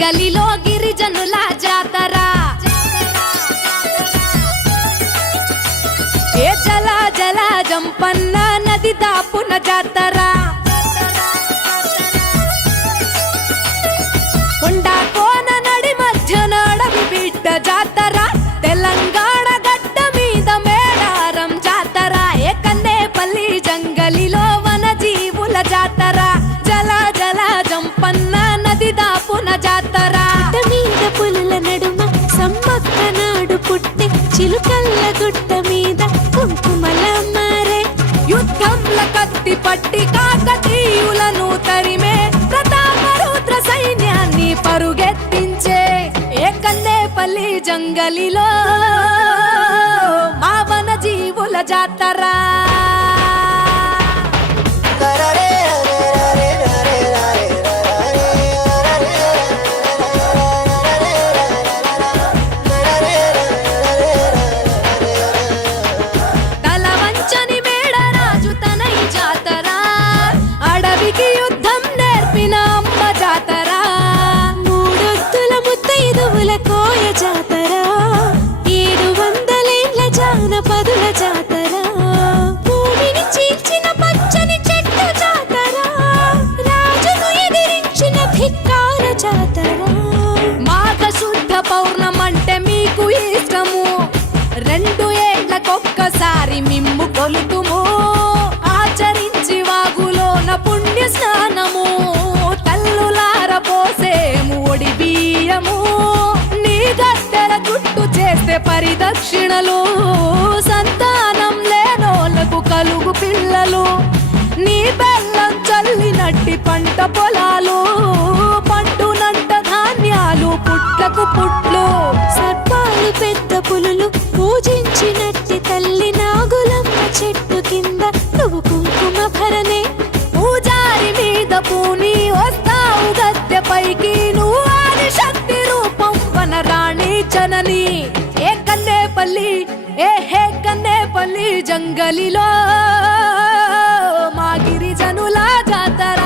జంగలిలో గిరిజనుల జాతర ఏ జల జల జంపన్న నది దాపున జాతర కొండా కోన నడి మధ్య నడవి బిడ్డ జాతర తెలంగాణ గడ్డ మీద మేడారం జాతర ఏ కన్నేపల్లి జంగలిలో వన జీవుల జాతర జల జల జంపన్న నది దాపున జాతర మీద పులుల నడుమ సమ్మక్క నాడు పుట్టి చిలుకల్ల గుట్ట మీద కుంకుమల మారే యుద్ధంల కత్తి పట్టి కాకతీయులను తరిమే ప్రతాపరుద్ర సైన్యాన్ని పరుగెత్తించే ఏ కన్నేపల్లి జంగలిలో మా వన జీవుల జాతర కోయ జాతర 700 జానపదుల జాతర భూమిని చీల్చిన పచ్చని చెట్టు జాతర రాజును ఎదిరించిన ధిక్కార జాతర మాఘ శుద్ధ పౌర్ణమంటే మీకు ఇష్టము 2 ఏళ్లకొక్కసారి మిమ్ము కొలుతుము ఆచరించి వాగులోన పుణ్య స్నానము తల్లులార పోసేము ఒడి బియ్యము గద్దెల గుట్టు చేస్తే పరిదక్షిణలు సంతానం లేనోళ్లకు కలుగు పిల్లలు నీ బెల్లం చల్లినట్టి పంట పొలాలు పండునంట ధాన్యాలు పుట్లకు పుట్లు సర్పాలు పెద్ద పులులు పూజించినట్టి తల్లి నాగులమ్మ చెట్టు కింద నువ్వు కుంకుమ భరణే పూజారి మీద పూని వస్తావు గద్దె పైకి నువ్వు ఆది శక్తి రూపం వనరాణి జనని ఏ కన్నేపల్లి హే కన్నేపల్లి జంగలిలో మా గిరిజనుల జాతర